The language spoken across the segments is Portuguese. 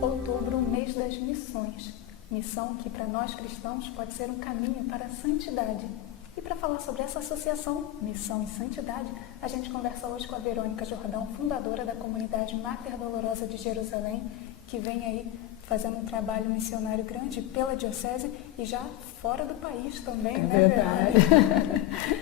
Outubro, o mês das missões. Missão que para nós cristãos pode ser um caminho para a santidade. E para falar sobre essa associação, Missão e Santidade, a gente conversa hoje com a Verônica Jordão, fundadora da comunidade Mater Dolorosa de Jerusalém, que vem aí fazendo um trabalho missionário grande pela diocese e já fora do país também, né, Verdade.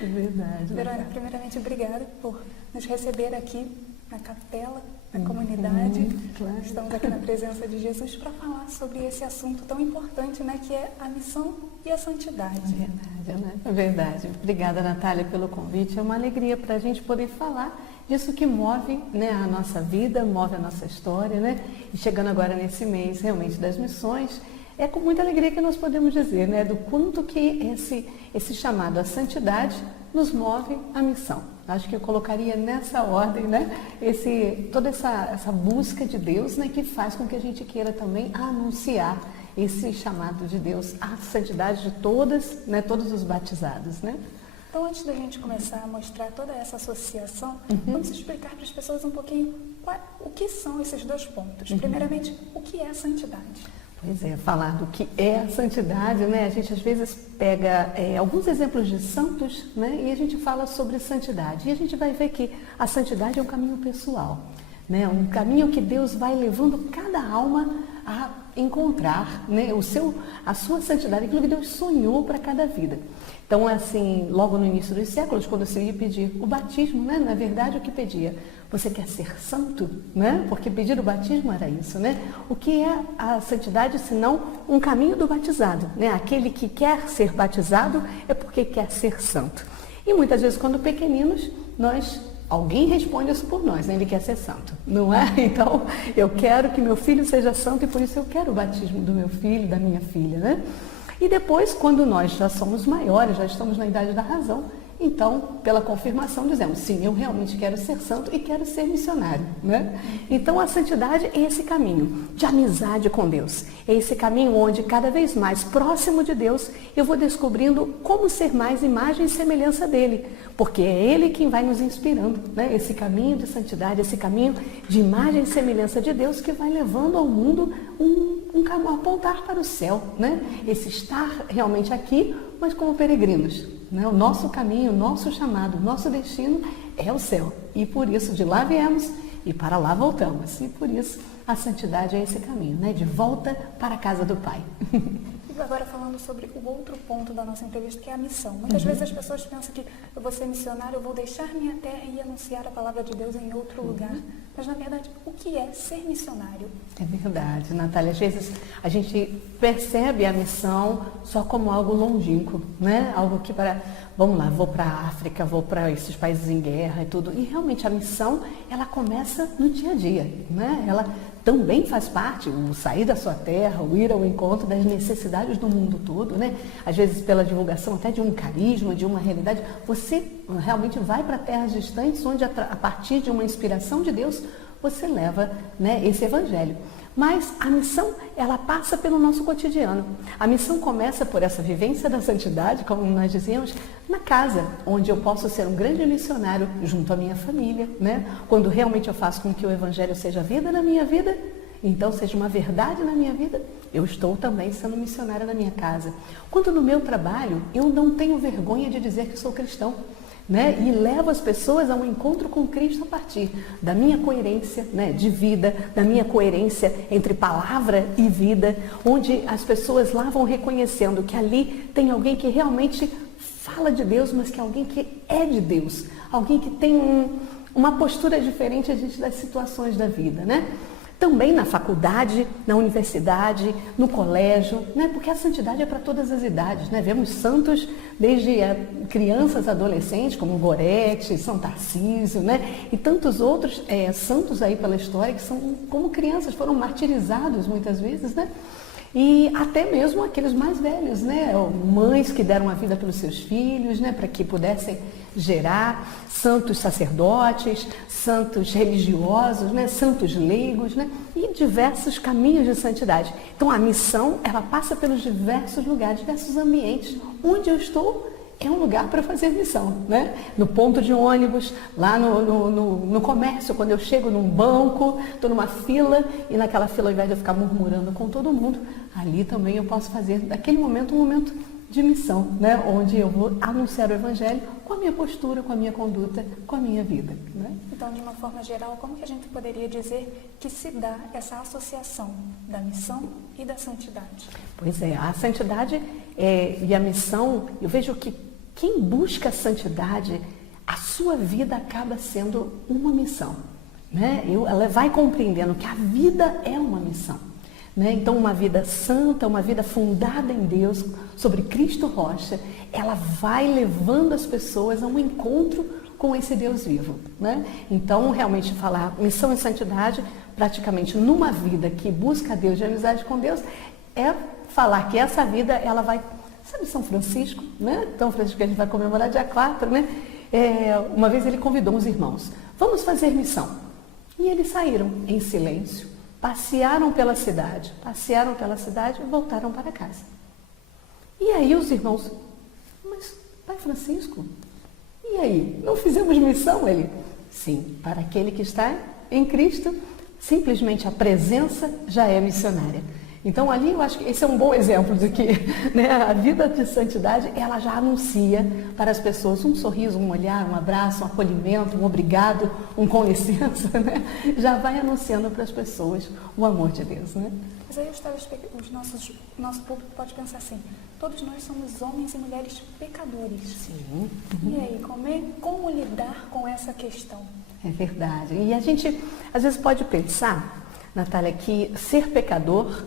É verdade. Verônica, primeiramente, obrigada por nos receber aqui na capela, na comunidade. Claro. Estamos aqui na presença de Jesus para falar sobre esse assunto tão importante, né, que é a missão e a santidade. É verdade. Obrigada, Natália, pelo convite. É uma alegria para a gente poder falar disso que move, né, a nossa vida, move a nossa história, né? E chegando agora nesse mês realmente das missões, é com muita alegria que nós podemos dizer, né, do quanto que esse chamado à santidade nos move à missão. Acho que eu colocaria nessa ordem, né, toda essa busca de Deus, né, que faz com que a gente queira também anunciar esse chamado de Deus à santidade de todas, né, todos os batizados, né? Então, antes da gente começar a mostrar toda essa associação, vamos explicar para as pessoas um pouquinho o que são esses dois pontos. Primeiramente, o que é a santidade? Pois é, falar do que é a santidade, né? A gente às vezes pega alguns exemplos de santos, né? E a gente fala sobre santidade. E a gente vai ver que a santidade é um caminho pessoal, né? Um caminho que Deus vai levando cada alma a encontrar, né, a sua santidade, aquilo que Deus sonhou para cada vida. Então, assim, logo no início dos séculos, quando se ia pedir o batismo, né, na verdade, o que pedia? Você quer ser santo? Né? Porque pedir o batismo era isso, né? O que é a santidade, senão um caminho do batizado, né? Aquele que quer ser batizado é porque quer ser santo. E muitas vezes, quando pequeninos, alguém responde isso por nós, né? Ele quer ser santo, não é? Então, eu quero que meu filho seja santo e por isso eu quero o batismo do meu filho, da minha filha, né? E depois, quando nós já somos maiores, já estamos na idade da razão, então, pela confirmação, dizemos, sim, eu realmente quero ser santo e quero ser missionário, né? Então, a santidade é esse caminho de amizade com Deus. É esse caminho onde, cada vez mais próximo de Deus, eu vou descobrindo como ser mais imagem e semelhança dele. Porque é ele quem vai nos inspirando, né? Esse caminho de santidade, esse caminho de imagem e semelhança de Deus que vai levando ao mundo a apontar para o céu, né? Esse estar realmente aqui, mas como peregrinos, né? O nosso caminho, o nosso chamado, o nosso destino é o céu. E por isso de lá viemos e para lá voltamos. E por isso a santidade é esse caminho, né? De volta para a casa do Pai. E agora falando sobre o outro ponto da nossa entrevista, que é a missão. Muitas vezes as pessoas pensam que eu vou ser missionário, eu vou deixar minha terra e anunciar a palavra de Deus em outro lugar. Mas, na verdade, o que é ser missionário? É verdade, Natália. Às vezes a gente percebe a missão só como algo longínquo, né? Algo que vamos lá, vou para a África, vou para esses países em guerra e tudo. E realmente a missão, ela começa no dia a dia, né? Ela também faz parte, o sair da sua terra, o ir ao encontro das necessidades do mundo todo, né? Às vezes pela divulgação até de um carisma, de uma realidade, você realmente vai para terras distantes onde a partir de uma inspiração de Deus, você leva, né, esse evangelho. Mas a missão, ela passa pelo nosso cotidiano. A missão começa por essa vivência da santidade, como nós dizíamos, na casa, onde eu posso ser um grande missionário junto à minha família, né? Quando realmente eu faço com que o evangelho seja vida na minha vida, então seja uma verdade na minha vida, eu estou também sendo missionária na minha casa. Quando no meu trabalho, eu não tenho vergonha de dizer que sou cristão, né? E levo as pessoas a um encontro com Cristo a partir da minha coerência, né, de vida, da minha coerência entre palavra e vida, onde as pessoas lá vão reconhecendo que ali tem alguém que realmente fala de Deus, mas que é alguém que é de Deus, alguém que tem uma postura diferente diante das situações da vida, né? Também na faculdade, na universidade, no colégio, né? Porque a santidade é para todas as idades, né? Vemos santos desde crianças, adolescentes, como Gorete, São Tarcísio, né? E tantos outros santos aí pela história que são como crianças, foram martirizados muitas vezes, né? E até mesmo aqueles mais velhos, né? Mães que deram a vida pelos seus filhos, né? Para que pudessem gerar, santos sacerdotes, santos religiosos, né? Santos leigos, né? E diversos caminhos de santidade. Então a missão, ela passa pelos diversos lugares, diversos ambientes. Onde eu estou, é um lugar para fazer missão, né? No ponto de ônibus, lá no comércio, quando eu chego num banco, estou numa fila e naquela fila, ao invés de eu ficar murmurando com todo mundo, ali também eu posso fazer, naquele momento, um momento de missão, né? Onde eu vou anunciar o Evangelho com a minha postura, com a minha conduta, com a minha vida, né? Então, de uma forma geral, como que a gente poderia dizer que se dá essa associação da missão e da santidade? Pois é, a santidade e a missão, eu vejo que quem busca a santidade, a sua vida acaba sendo uma missão, né? Ela vai compreendendo que a vida é uma missão, né? Então, uma vida santa, uma vida fundada em Deus, sobre Cristo rocha, ela vai levando as pessoas a um encontro com esse Deus vivo, né? Então, realmente falar missão e santidade, praticamente numa vida que busca Deus de amizade com Deus, é falar que essa vida, ela vai... Sabe São Francisco, né? São Francisco que a gente vai comemorar dia 4, né? Uma vez ele convidou os irmãos, vamos fazer missão. E eles saíram em silêncio, passearam pela cidade e voltaram para casa. E aí os irmãos, mas Pai Francisco, e aí, não fizemos missão? Ele, sim, para aquele que está em Cristo, simplesmente a presença já é missionária. Então, ali eu acho que esse é um bom exemplo de que, né, a vida de santidade, ela já anuncia para as pessoas um sorriso, um olhar, um abraço, um acolhimento, um obrigado, um com licença, né? Já vai anunciando para as pessoas o amor de Deus, né? Mas aí nosso público pode pensar assim, todos nós somos homens e mulheres pecadores. Sim. E aí, como lidar com essa questão? É verdade. E a gente, às vezes, pode pensar, Natália, que ser pecador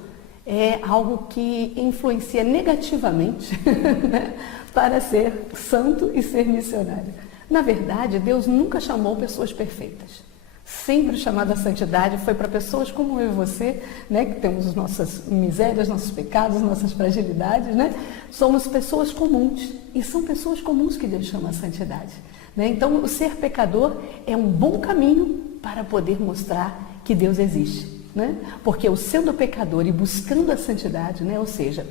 é algo que influencia negativamente né, para ser santo e ser missionário. Na verdade, Deus nunca chamou pessoas perfeitas. Sempre o chamado à santidade foi para pessoas como eu e você, né, que temos as nossas misérias, nossos pecados, nossas fragilidades, né? Somos pessoas comuns e são pessoas comuns que Deus chama à santidade, né? Então, o ser pecador é um bom caminho para poder mostrar que Deus existe. Né? Porque eu sendo pecador e buscando a santidade, né? Ou seja,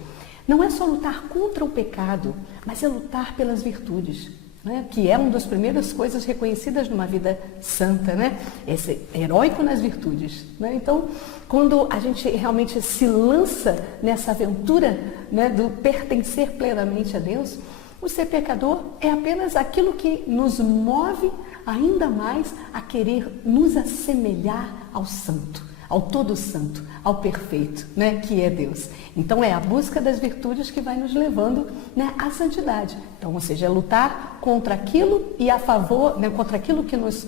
não é só lutar contra o pecado, mas é lutar pelas virtudes, né? Que é uma das primeiras coisas reconhecidas numa vida santa, né? Esse heróico nas virtudes, né? Então, quando a gente realmente se lança nessa aventura, né, do pertencer plenamente a Deus, o ser pecador é apenas aquilo que nos move ainda mais a querer nos assemelhar ao santo, ao todo santo, ao perfeito, né, que é Deus. Então é a busca das virtudes que vai nos levando, né, à santidade. Então, ou seja, é lutar contra aquilo e a favor, né, contra aquilo que vamos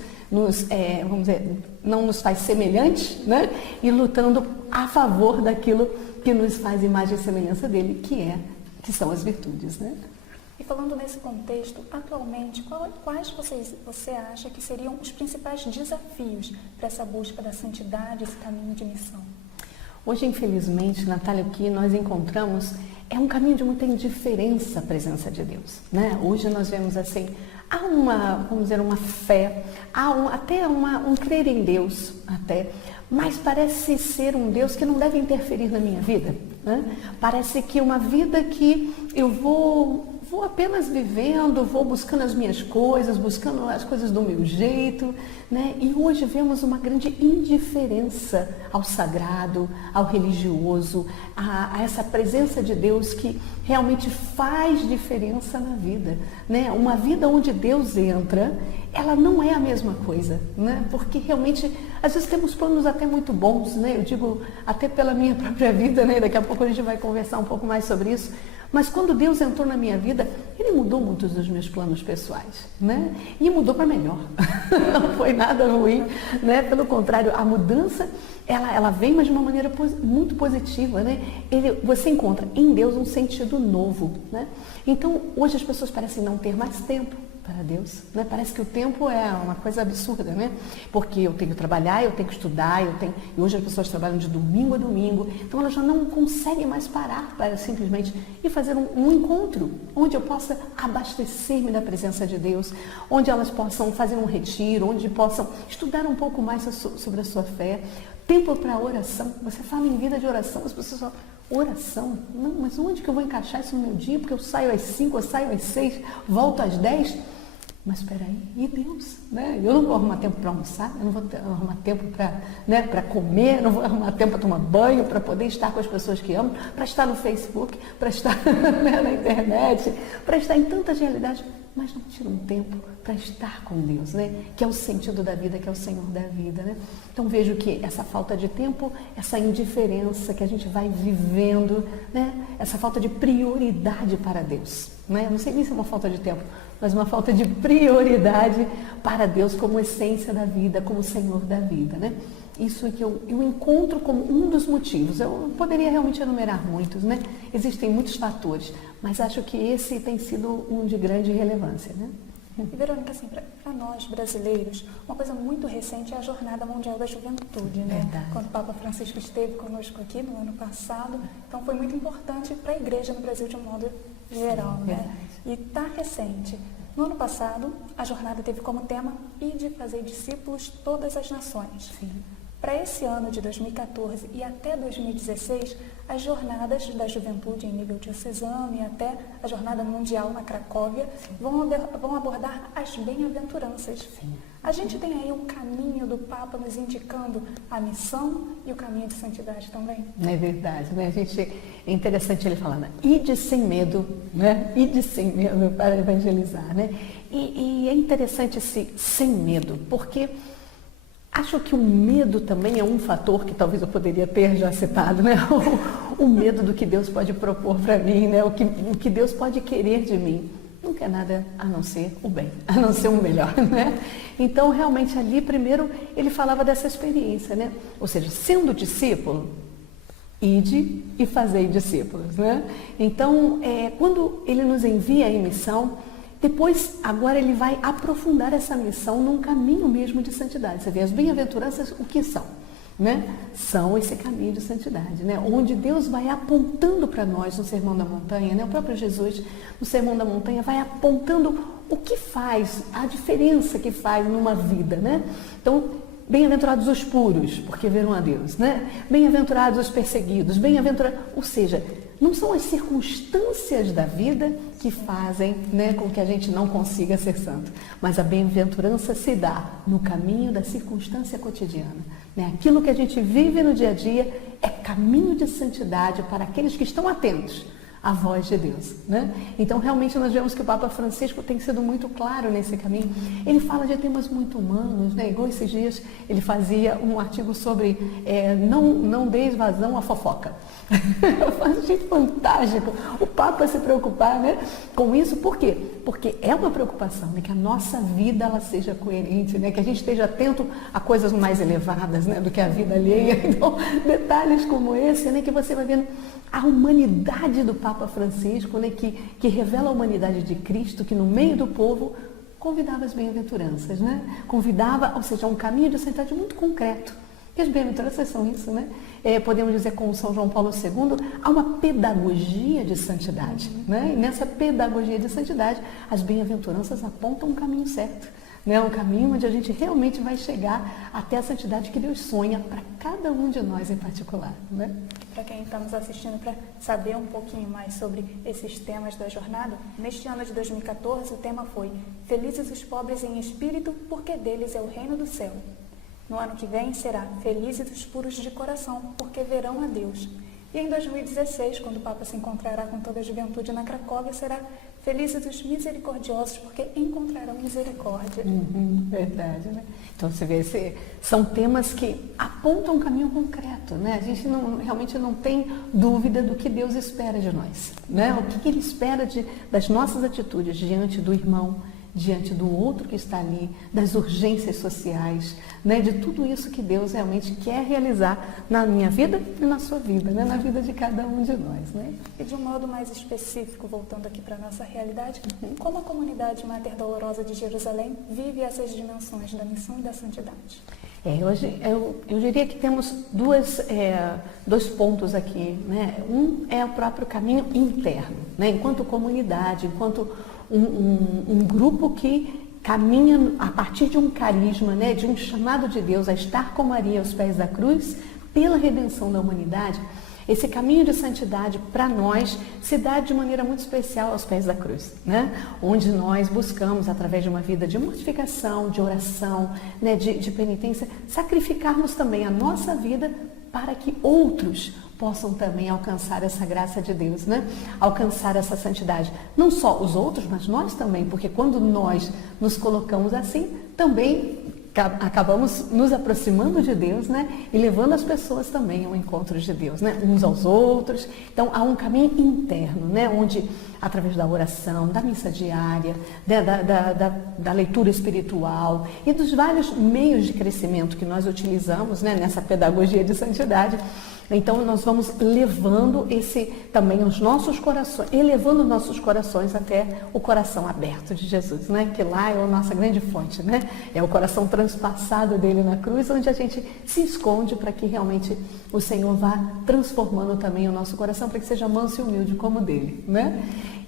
dizer, não nos faz semelhantes, né, e lutando a favor daquilo que nos faz imagem e semelhança dele, que são as virtudes, né? E falando nesse contexto, atualmente, quais você acha que seriam os principais desafios para essa busca da santidade, esse caminho de missão? Hoje, infelizmente, Natália, o que nós encontramos é um caminho de muita indiferença à presença de Deus, né? Hoje nós vemos assim, há vamos dizer, uma fé, até um crer em Deus, até, mas parece ser um Deus que não deve interferir na minha vida, né? Parece que uma vida que eu vou apenas vivendo, vou buscando as minhas coisas, buscando as coisas do meu jeito, né? E hoje vemos uma grande indiferença ao sagrado, ao religioso, a essa presença de Deus que realmente faz diferença na vida, né? Uma vida onde Deus entra, ela não é a mesma coisa, né? Porque realmente, às vezes temos planos até muito bons, né? Eu digo até pela minha própria vida, né? Daqui a pouco a gente vai conversar um pouco mais sobre isso. Mas quando Deus entrou na minha vida, Ele mudou muitos dos meus planos pessoais, né? E mudou para melhor. Não foi nada ruim, né? Pelo contrário, a mudança, ela vem, mas de uma maneira muito positiva, né? Você encontra em Deus um sentido novo, né? Então, hoje as pessoas parecem não ter mais tempo para Deus, né? Parece que o tempo é uma coisa absurda, né? Porque eu tenho que trabalhar, eu tenho que estudar, e hoje as pessoas trabalham de domingo a domingo, então elas já não conseguem mais parar para simplesmente ir fazer um encontro, onde eu possa abastecer-me da presença de Deus, onde elas possam fazer um retiro, onde possam estudar um pouco mais sobre a sua fé, tempo para oração. Você fala em vida de oração, as pessoas falam, Oração? Não, mas onde que eu vou encaixar isso no meu dia? Porque eu saio às 5, eu saio às 6, volto às 10. Mas espera aí, e Deus? Né? Eu não vou arrumar tempo para almoçar, eu não vou arrumar tempo para comer, eu não vou arrumar tempo para tomar banho, para poder estar com as pessoas que amo, para estar no Facebook, para estar na internet, para estar em tantas realidades, mas não tira um tempo para estar com Deus, né? Que é o sentido da vida, que é o Senhor da vida, né? Então vejo que essa falta de tempo, essa indiferença que a gente vai vivendo, né? Essa falta de prioridade para Deus, né? Não sei nem se é uma falta de tempo, mas uma falta de prioridade para Deus como essência da vida, como Senhor da vida, né? Isso é que eu encontro como um dos motivos. Eu poderia realmente enumerar muitos, né? Existem muitos fatores, mas acho que esse tem sido um de grande relevância, né? E Verônica, assim, para nós brasileiros, uma coisa muito recente é a Jornada Mundial da Juventude, né? Verdade. Quando o Papa Francisco esteve conosco aqui no ano passado, então foi muito importante para a igreja no Brasil de um modo geral, né? Verdade. E está recente. No ano passado, a jornada teve como tema Ide fazer discípulos todas as nações. Sim. Para esse ano de 2014 e até 2016, as jornadas da juventude em nível diocesano e até a jornada mundial na Cracóvia vão abordar as bem-aventuranças. Sim. A gente tem aí um caminho do Papa nos indicando a missão e o caminho de santidade também. É verdade, né? É interessante ele falando, ide sem medo, né? Ide sem medo para evangelizar, né? E é interessante esse sem medo, porque acho que o medo também é um fator que talvez eu poderia ter já citado, né? O medo do que Deus pode propor para mim, né? O que Deus pode querer de mim. Não quer nada a não ser o bem, a não ser o melhor, né? Então, realmente, ali, primeiro, ele falava dessa experiência, né? Ou seja, sendo discípulo, ide e fazei discípulos, né? Então, quando ele nos envia em missão, depois, agora ele vai aprofundar essa missão num caminho mesmo de santidade. Você vê, as bem-aventuranças, o que são? Né? São esse caminho de santidade, né? Onde Deus vai apontando para nós no Sermão da Montanha, né? O próprio Jesus, no Sermão da Montanha, vai apontando o que faz, a diferença que faz numa vida, né? Então, bem-aventurados os puros, porque verão a Deus, né? Bem-aventurados os perseguidos, bem-aventurados... Ou seja, não são as circunstâncias da vida que fazem, né, com que a gente não consiga ser santo, mas a bem-aventurança se dá no caminho da circunstância cotidiana, né? Aquilo que a gente vive no dia a dia é caminho de santidade para aqueles que estão atentos à voz de Deus, né? Então, realmente, nós vemos que o Papa Francisco tem sido muito claro nesse caminho. Ele fala de temas muito humanos, né? Igual esses dias ele fazia um artigo sobre não dê vazão à fofoca. Eu achei fantástico o Papa se preocupar, né, com isso. Por quê? Porque é uma preocupação, né, que a nossa vida ela seja coerente, né, que a gente esteja atento a coisas mais elevadas, né, do que a vida alheia. Então, detalhes como esse, né, que você vai vendo a humanidade do Papa Francisco, né, que revela a humanidade de Cristo, que no meio do povo convidava as bem-aventuranças, né? Convidava, ou seja, um caminho de santidade muito concreto. E as bem-aventuranças são isso, né? Podemos dizer, com São João Paulo II, há uma pedagogia de santidade, né? E nessa pedagogia de santidade, as bem-aventuranças apontam um caminho certo, né? Um caminho onde a gente realmente vai chegar até a santidade que Deus sonha para cada um de nós em particular, né? Para quem está nos assistindo, para saber um pouquinho mais sobre esses temas da jornada, neste ano de 2014 o tema foi Felizes os pobres em espírito, porque deles é o reino do céu. No ano que vem será Felizes os puros de coração, porque verão a Deus. E em 2016, quando o Papa se encontrará com toda a juventude na Cracóvia, será Felizes os misericordiosos, porque encontrarão misericórdia. Verdade, né? Então você vê, são temas que apontam um caminho concreto, né? A gente realmente não tem dúvida do que Deus espera de nós, né? O que Ele espera das nossas atitudes diante do irmão, diante do outro que está ali, das urgências sociais, né? De tudo isso que Deus realmente quer realizar na minha vida e na sua vida, né? Na vida de cada um de nós, né? E de um modo mais específico, voltando aqui para a nossa realidade, como a comunidade Mater Dolorosa de Jerusalém vive essas dimensões da missão e da santidade? Hoje eu diria que temos dois pontos aqui, né? Um é o próprio caminho interno, né? Enquanto comunidade, enquanto um grupo que caminha a partir de um carisma, né? De um chamado de Deus a estar com Maria aos pés da cruz, pela redenção da humanidade. Esse caminho de santidade para nós se dá de maneira muito especial aos pés da cruz, né? Onde nós buscamos, através de uma vida de mortificação, de oração, né? de penitência, sacrificarmos também a nossa vida para que outros possam também alcançar essa graça de Deus, né? Alcançar essa santidade. Não só os outros, mas nós também, porque quando nós nos colocamos assim, também acabamos nos aproximando de Deus, né? E levando as pessoas também ao encontro de Deus, né? Uns aos outros. Então, há um caminho interno, né? Onde, através da oração, da missa diária, da leitura espiritual e dos vários meios de crescimento que nós utilizamos, né? Nessa pedagogia de santidade, então nós vamos levando também os nossos corações, elevando nossos corações até o coração aberto de Jesus, né? Que lá é a nossa grande fonte, né? É o coração transpassado dele na cruz, onde a gente se esconde para que realmente o Senhor vá transformando também o nosso coração para que seja manso e humilde como o dele, né?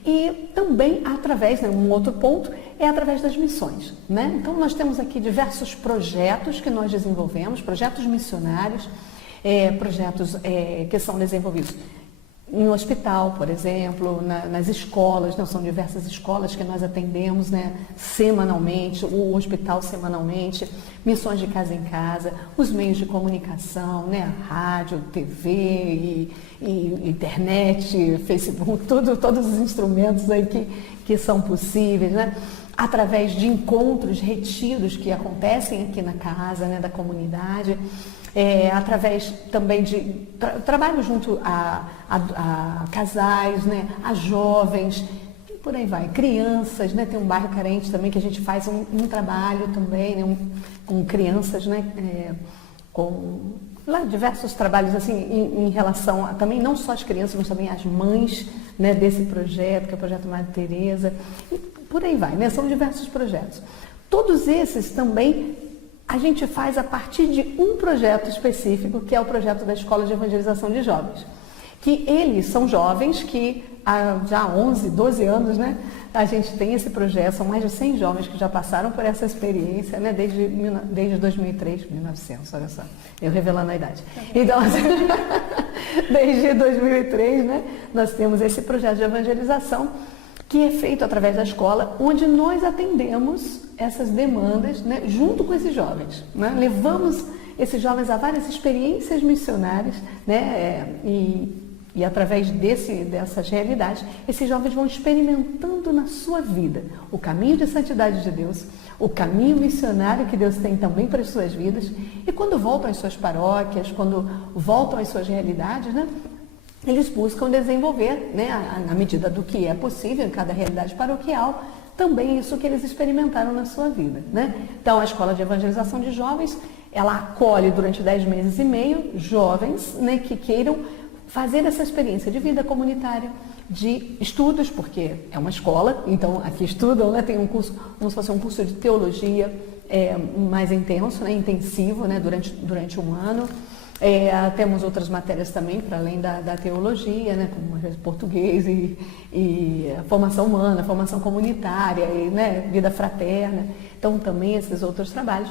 E também através, né, um outro ponto, é através das missões, né? Então nós temos aqui diversos projetos que nós desenvolvemos, projetos missionários, projetos que são desenvolvidos em hospital, por exemplo, nas escolas, né? São diversas escolas que nós atendemos, né? Semanalmente, o hospital semanalmente, missões de casa em casa, os meios de comunicação, né? Rádio, TV e internet, Facebook, todos os instrumentos aí que são possíveis, né? Através de encontros, retiros que acontecem aqui na casa, né? Da comunidade. Através também de trabalho junto a casais, né, a jovens, e por aí vai, crianças, né, tem um bairro carente também que a gente faz um trabalho também, né, com crianças, né, com lá, diversos trabalhos assim em relação a também não só as crianças, mas também as mães, né, desse projeto, que é o projeto Madre Teresa, e por aí vai, né, são diversos projetos. Todos esses também a gente faz a partir de um projeto específico, que é o projeto da Escola de Evangelização de Jovens. Que eles são jovens que há já 11, 12 anos, né? A gente tem esse projeto, são mais de 100 jovens que já passaram por essa experiência, né? Desde 2003, 1900, olha só, eu revelando a idade. Então, desde 2003, né? Nós temos esse projeto de evangelização que é feito através da escola, onde nós atendemos essas demandas, né, junto com esses jovens, né? Levamos esses jovens a várias experiências missionárias, né, e através dessas realidades, esses jovens vão experimentando na sua vida o caminho de santidade de Deus, o caminho missionário que Deus tem também para as suas vidas, e quando voltam às suas paróquias, quando voltam às suas realidades, né, eles buscam desenvolver, né, na medida do que é possível em cada realidade paroquial, também isso que eles experimentaram na sua vida, né? Então, a Escola de Evangelização de Jovens, ela acolhe durante 10 meses e meio jovens, né, que queiram fazer essa experiência de vida comunitária, de estudos, porque é uma escola, então aqui estudam, né, tem um curso, como se fosse um curso de teologia mais intenso, né, intensivo, né, durante um ano. Temos outras matérias também, para além da teologia, né, como português e formação humana, formação comunitária, e, né, vida fraterna. Então, também esses outros trabalhos.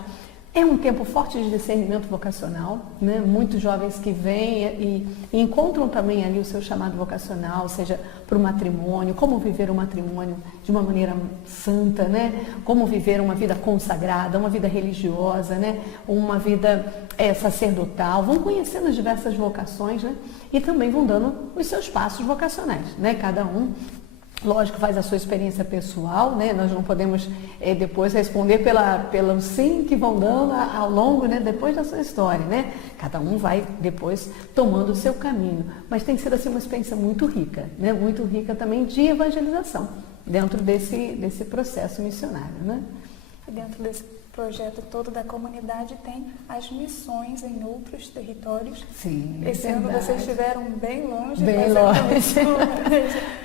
É um tempo forte de discernimento vocacional, né? Muitos jovens que vêm e encontram também ali o seu chamado vocacional, seja para o matrimônio, como viver o matrimônio de uma maneira santa, né? Como viver uma vida consagrada, uma vida religiosa, né? Uma vida sacerdotal, vão conhecendo as diversas vocações, né? E também vão dando os seus passos vocacionais, né? Cada um, lógico, faz a sua experiência pessoal, né? Nós não podemos depois responder pelo sim que vão dando ao longo, né? Depois da sua história, né? Cada um vai depois tomando o seu caminho, mas tem sido assim uma experiência muito rica, né? Muito rica também de evangelização dentro desse processo missionário, né? Dentro desse projeto todo da comunidade tem as missões em outros territórios. Sim, esse ano vocês estiveram bem longe. Bem longe.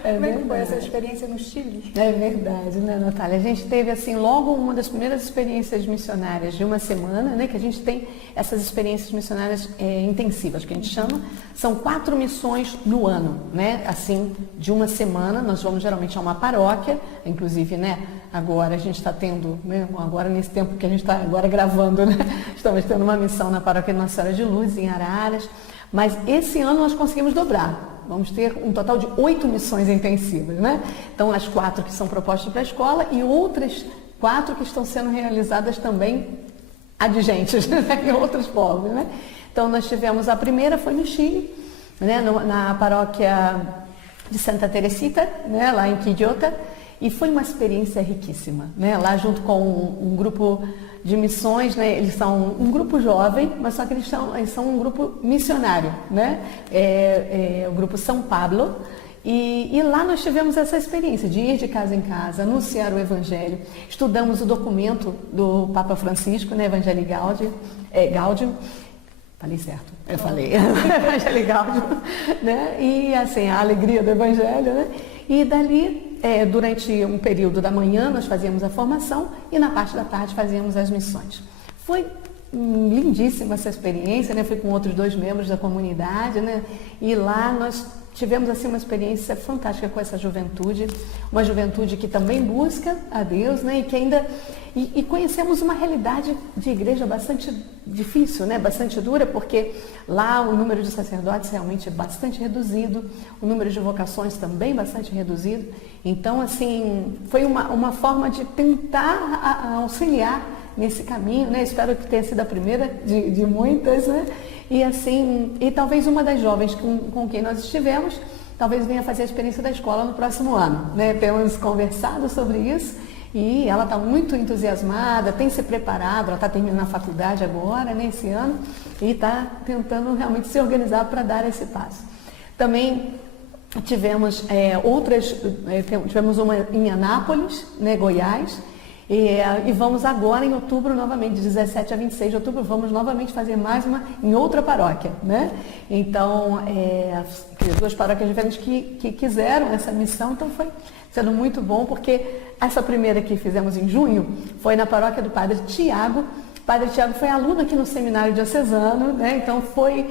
Como é que foi essa experiência no Chile? É verdade, né, Natália? A gente teve, assim, logo uma das primeiras experiências missionárias de uma semana, né, que a gente tem essas experiências missionárias intensivas, que a gente chama. São 4 missões no ano, né, assim, de uma semana. Nós vamos geralmente a uma paróquia, inclusive, né, agora a gente está tendo, né, agora nesse tempo que a gente está agora gravando, né, estamos tendo uma missão na paróquia Nossa Senhora de Luz, em Araras. Mas esse ano nós conseguimos dobrar. Vamos ter um total de 8 missões intensivas, né? Então, as 4 que são propostas para a escola e outras 4 que estão sendo realizadas também adjacentes, né? Em outros povos, né? Então, nós tivemos a primeira, foi no Chile, né? Na paróquia de Santa Teresita, né? Lá em Quillota, e foi uma experiência riquíssima, né? Lá junto com um grupo de missões, né? Eles são um grupo jovem, mas só que eles são um grupo missionário, né? O grupo São Pablo. E lá nós tivemos essa experiência de ir de casa em casa, anunciar o Evangelho. Estudamos o documento do Papa Francisco, né? Evangelii Gaudium. Falei certo, eu falei. Evangelii Gaudium, né? E assim, a alegria do Evangelho, né? E dali, durante um período da manhã, nós fazíamos a formação e na parte da tarde fazíamos as missões. Foi lindíssima essa experiência, né? Fui com outros 2 membros da comunidade, né? E lá nós tivemos assim uma experiência fantástica com essa juventude, uma juventude que também busca a Deus, né? E que ainda conhecemos uma realidade de igreja bastante difícil, né? Bastante dura, porque lá o número de sacerdotes realmente é bastante reduzido, o número de vocações também bastante reduzido. Então, assim, foi uma forma de tentar auxiliar nesse caminho, né? Espero que tenha sido a primeira de muitas, né? E assim, e talvez uma das jovens com quem nós estivemos, talvez venha fazer a experiência da escola no próximo ano, né? Temos conversado sobre isso e ela está muito entusiasmada, tem se preparado, ela está terminando a faculdade agora, né, esse ano, e está tentando realmente se organizar para dar esse passo. Também tivemos tivemos uma em Anápolis, né, Goiás, e vamos agora em outubro novamente, de 17 a 26 de outubro, vamos novamente fazer mais uma em outra paróquia, né? Então, 2 paróquias diferentes que quiseram essa missão, então foi sendo muito bom, porque essa primeira que fizemos em junho foi na paróquia do Padre Tiago. O Padre Tiago foi aluno aqui no seminário diocesano, né? Então foi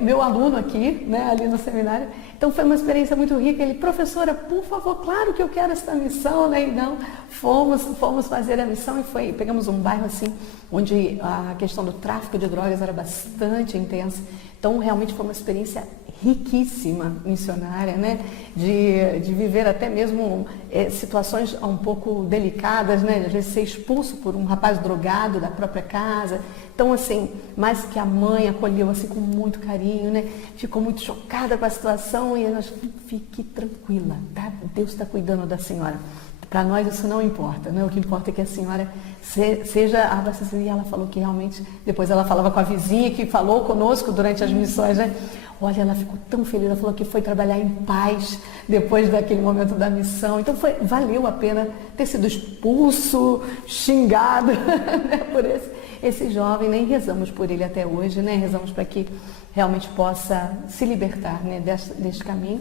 meu aluno aqui, né? Ali no seminário. Então foi uma experiência muito rica. Ele, professora, por favor, claro que eu quero essa missão, né? Então fomos fazer a missão e pegamos um bairro assim, onde a questão do tráfico de drogas era bastante intensa. Então realmente foi uma experiência riquíssima missionária, né? De viver até mesmo situações um pouco delicadas, né? Às vezes ser expulso por um rapaz drogado da própria casa. Então, assim, mas que a mãe acolheu assim com muito carinho, né? Ficou muito chocada com a situação e nós, fique tranquila, tá? Deus está cuidando da senhora. Para nós isso não importa, né? O que importa é que a senhora seja abastecida. E ela falou que realmente, depois ela falava com a vizinha que falou conosco durante as missões, né? Olha, ela ficou tão feliz, ela falou que foi trabalhar em paz depois daquele momento da missão. Então valeu a pena ter sido expulso, xingado, né, por esse jovem, né? E rezamos por ele até hoje, né? Rezamos para que realmente possa se libertar, né, deste caminho.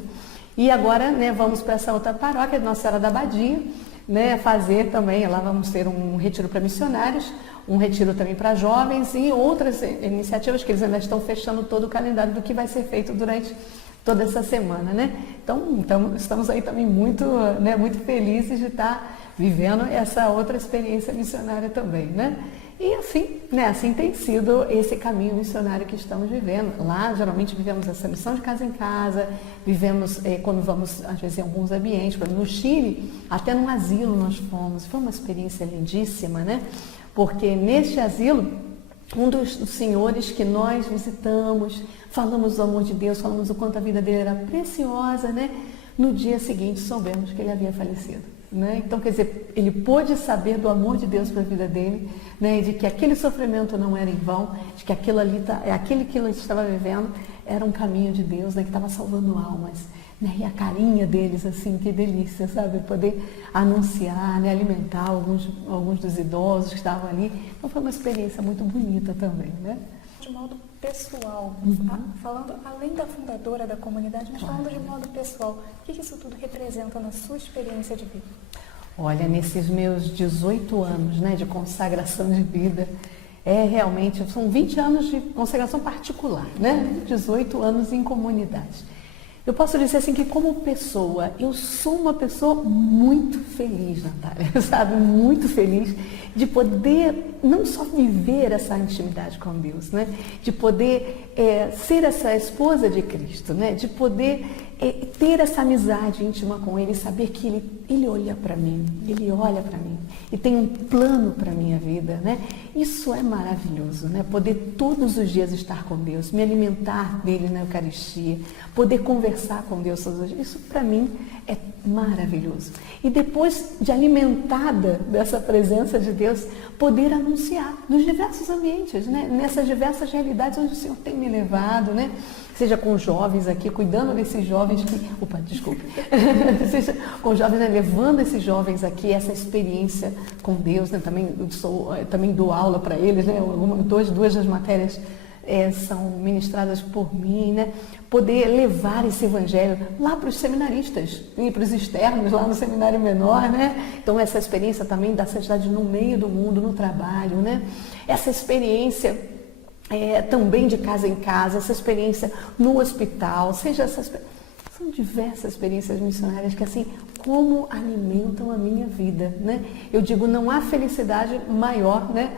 E agora, né, vamos para essa outra paróquia, Nossa Senhora da Abadia, né, fazer também, lá vamos ter um retiro para missionários, um retiro também para jovens e outras iniciativas que eles ainda estão fechando todo o calendário do que vai ser feito durante toda essa semana, né? Então estamos aí também muito, né, muito felizes de estar vivendo essa outra experiência missionária também, né? E assim, né, assim tem sido esse caminho missionário que estamos vivendo. Lá, geralmente, vivemos essa missão de casa em casa, vivemos, quando vamos, às vezes, em alguns ambientes. No Chile, até num asilo nós fomos. Foi uma experiência lindíssima, né? Porque neste asilo, um dos senhores que nós visitamos, falamos do amor de Deus, falamos o quanto a vida dele era preciosa, né? No dia seguinte, soubemos que ele havia falecido. Né? Então, quer dizer, ele pôde saber do amor de Deus para a vida dele, né? De que aquele sofrimento não era em vão, de que aquilo que ele estava vivendo era um caminho de Deus, né? Que estava salvando almas, né? E a carinha deles, assim, que delícia, sabe? Poder anunciar, né? Alimentar alguns dos idosos que estavam ali. Então, foi uma experiência muito bonita também, né? De modo pessoal, falando além da fundadora da comunidade, mas falando de modo pessoal, o que isso tudo representa na sua experiência de vida? Olha, nesses meus 18 anos, né, de consagração de vida, realmente, são 20 anos de consagração particular, né? 18 anos em comunidade. Eu posso dizer assim que como pessoa, eu sou uma pessoa muito feliz, Natália, sabe? Muito feliz de poder não só viver essa intimidade com Deus, né? De poder ser essa esposa de Cristo, né? De poder ter essa amizade íntima com Ele, saber que Ele olha para mim, Ele olha para mim e tem um plano para a minha vida, né? Isso é maravilhoso, né? Poder todos os dias estar com Deus, me alimentar dele na Eucaristia, poder conversar com Deus todos os dias, isso para mim é maravilhoso. E depois de alimentada dessa presença de Deus, poder anunciar nos diversos ambientes, né? Nessas diversas realidades onde o Senhor tem me levado, né? Seja com jovens aqui, cuidando desses jovens que... Opa, desculpe. Seja com jovens, né? Levando esses jovens aqui, essa experiência com Deus, né? Também dou aula para eles, né? Duas das matérias são ministradas por mim, né? Poder levar esse evangelho lá para os seminaristas e para os externos, lá no seminário menor, né? Então, essa experiência também da santidade no meio do mundo, no trabalho, né? Essa experiência também de casa em casa, essa experiência no hospital, são diversas experiências missionárias que assim, como alimentam a minha vida, né? Eu digo, não há felicidade maior, né?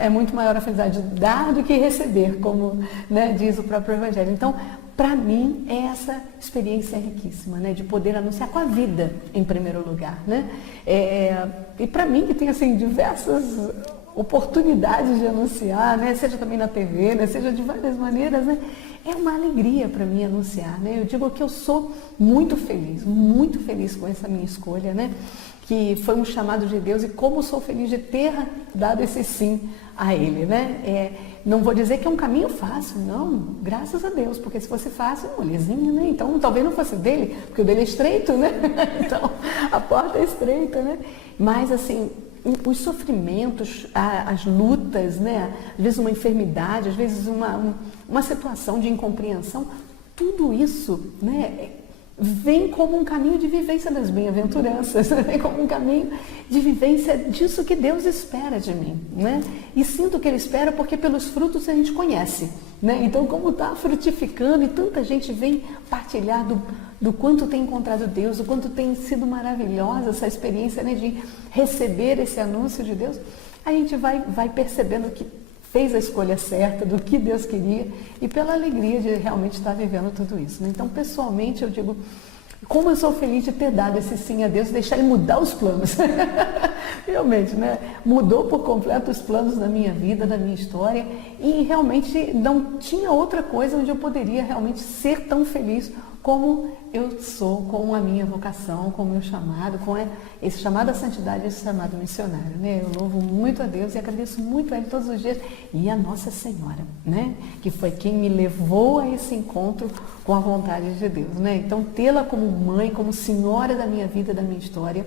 É muito maior a felicidade de dar do que receber, como, né, diz o próprio Evangelho. Então, para mim, é essa experiência riquíssima, né? De poder anunciar com a vida, em primeiro lugar, né? E para mim, que tem assim, diversas oportunidades de anunciar, né? Seja também na TV, né? Seja de várias maneiras, né? É uma alegria para mim anunciar, né? Eu digo que eu sou muito feliz com essa minha escolha, né? Que foi um chamado de Deus e como sou feliz de ter dado esse sim a Ele, né? Não vou dizer que é um caminho fácil, não, graças a Deus, porque se fosse fácil, molezinha, né? Então talvez não fosse dele, porque o dele é estreito, né? Então a porta é estreita, né? Mas assim, os sofrimentos, as lutas, né? Às vezes uma enfermidade, às vezes uma situação de incompreensão, tudo isso, né? Vem como um caminho de vivência das bem-aventuranças, vem como um caminho de vivência disso que Deus espera de mim, né? E sinto que Ele espera porque pelos frutos a gente conhece, né? Então, como está frutificando e tanta gente vem partilhar do quanto tem encontrado Deus, do quanto tem sido maravilhosa essa experiência, né, de receber esse anúncio de Deus, a gente vai percebendo que fez a escolha certa do que Deus queria e pela alegria de realmente estar vivendo tudo isso, né? Então, pessoalmente, eu digo, como eu sou feliz de ter dado esse sim a Deus, deixar Ele mudar os planos. Realmente, né? Mudou por completo os planos da minha vida, da minha história e realmente não tinha outra coisa onde eu poderia realmente ser tão feliz como eu sou com a minha vocação, com o meu chamado, com esse chamado à santidade, esse chamado missionário, né? Eu louvo muito a Deus e agradeço muito a Ele todos os dias e a Nossa Senhora, né? Que foi quem me levou a esse encontro com a vontade de Deus, né? Então, tê-la como mãe, como senhora da minha vida, da minha história,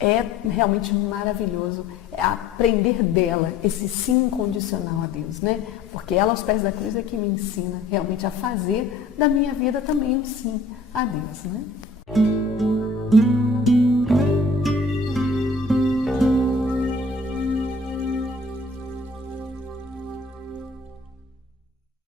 é realmente maravilhoso aprender dela esse sim incondicional a Deus, né? Porque ela aos pés da cruz é que me ensina realmente a fazer da minha vida também um sim a Deus, né?